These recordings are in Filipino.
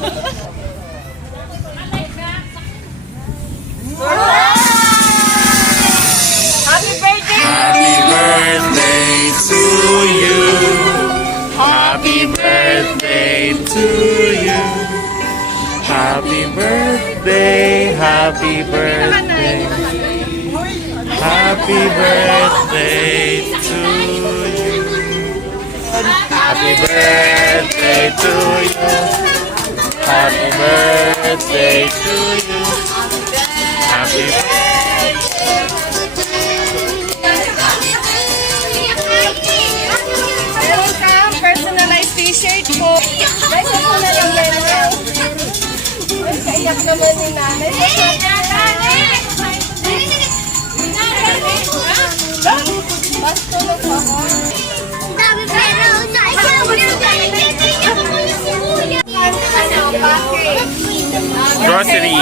Happy birthday! Happy birthday to you. Happy birthday to you. Happy birthday, happy birthday. Happy birthday to you. Happy birthday to you. Happy birthday to you. Happy Meron kang personalized t-shirt po. Guys, ako na lang yan. Ay, kaiyak naman ni Nanay. Basto na po ako. grocery.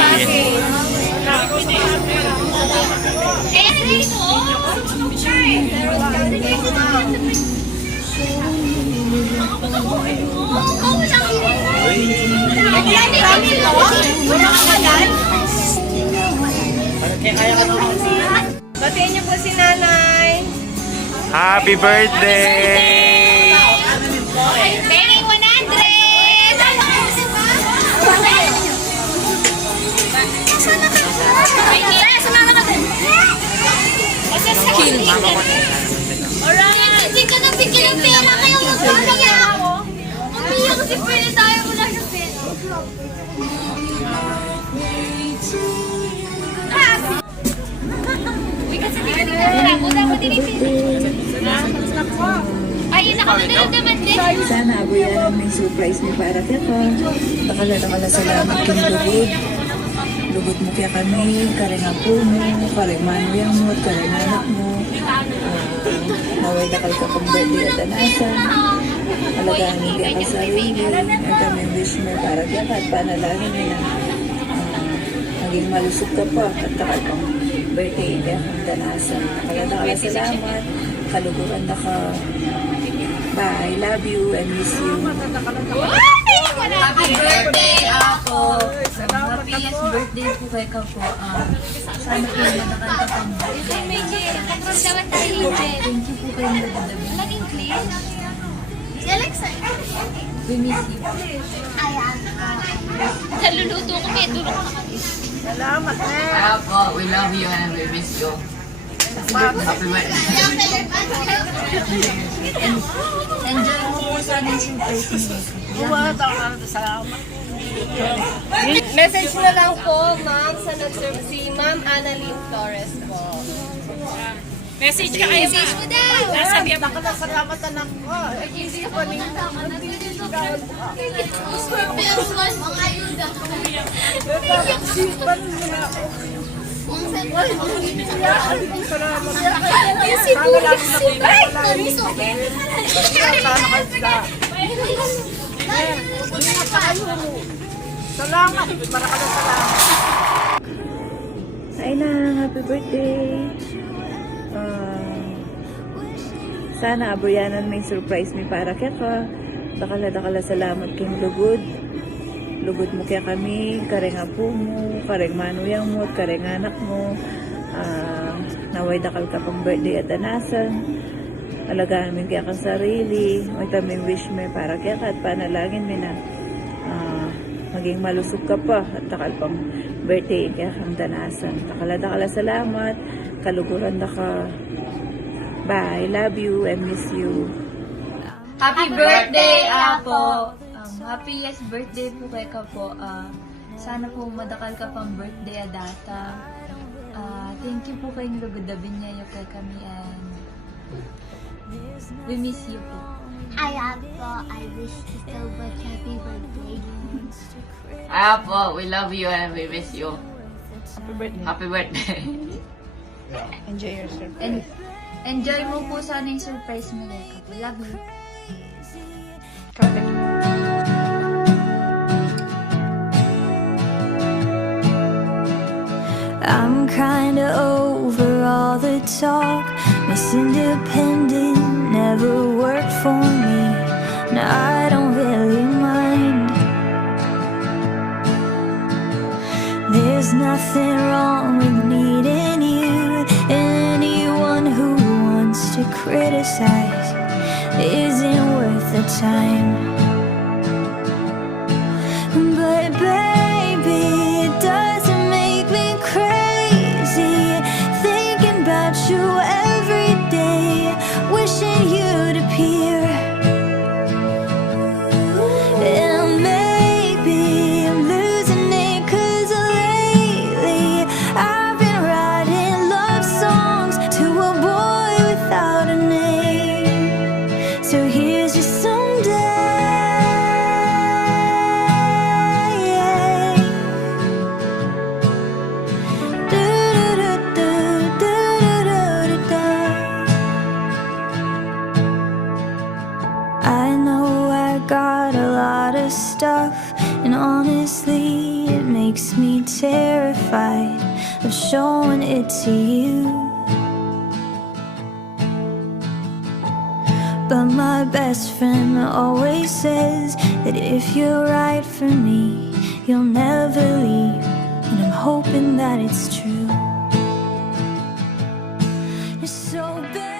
Batiin niyo po si Nanay. Happy birthday! Penny 100! Hindi ka nabigyan ng pera kaya magpapaya ako. Umiyak kasi pwede tayo wala ng pera. Uy, kasi di ka nagkakala ko. Dapat dinipin. Ay, yun nakatulog naman din. Sana abuyan may surprise ni para kaya ko. Nakala salamat kong lugod. Lugod mo kaya kami, kareng ako mo, kareng manuyang mo, kareng anak mo. Naway dakal ka pang birthday at anasan. Alagaan mo kaya ka sarili. Ang kami wish mo para kaya ka at panalangin mo na maging malusog ka pa at dakal pang birthday kaya kang danasan. Nakala salamat, kaluguran na ka. Bye, I love you and miss you. Happy birthday ako. Happiest birthday po kay ka po. Sana po matagal ka pang birthday. Pagramdaman tayo, Jen. Thank you po kayo nagdadabi. Laging clean. Si Alexa. We miss you. Ayan. Naluluto ko kaya tulog ka kami. Salamat, Nel. Apo, we love you and we miss you. Happy birthday. Enjoy mo po sana yung surprise mo. Salamat. Message na lang po, ma'am, sa nag-serve si Ma'am Annalyn Flores po. Message ka kayo, Message mo daw. Sabi ang Salamat, anak ko. Ay, hindi pa rin. Mga ayuda. Sipan mo na ako. Si Bulis. Ay, Bulis. Salamat. Maraming salamat. Ay na, happy birthday. Sana abuyanan may surprise mi para kaya ka. Dakala salamat kayong lugod. Lugod mo kaya kami, kareng apo mo, kareng manuyang mo, kareng anak mo. Naway dakal ka pang birthday at anasan. Alagaan mo kaya kang sarili. May tamang wish mo para kaya ka at panalangin mo na maging malusog ka pa at dakal pang birthday kaya kang danasan. Dakala salamat, kaluguran na ka. Bye, love you and miss you. Happy birthday, Apo! Happiest birthday po kay ka po. Sana po madakal ka pang birthday data. Thank you po kayong lugod-dabin niya kay kami and we miss you po. Ayan po, I wish you so much happy birthday. Apo, we love you and we miss you. Happy birthday. Happy birthday. Enjoy your surprise. And enjoy mo po sana yung surprise mo kay ka po. Love you. I'm kinda over all the talk. Miss Independent never worked for me. Now I don't really mind. nothing wrong with needing you. Anyone who wants to criticize isn't worth the time. But baby, it doesn't make me crazy thinking about you every day, wishing you'd appear. And maybe I'm losing it 'cause lately I've been writing love songs to a boy without a name. So here's your someday. I know I got a lot of stuff, and honestly it makes me terrified of showing it to you. But my best friend always says that if you're right for me, you'll never leave, and I'm hoping that it's true. It's so bad.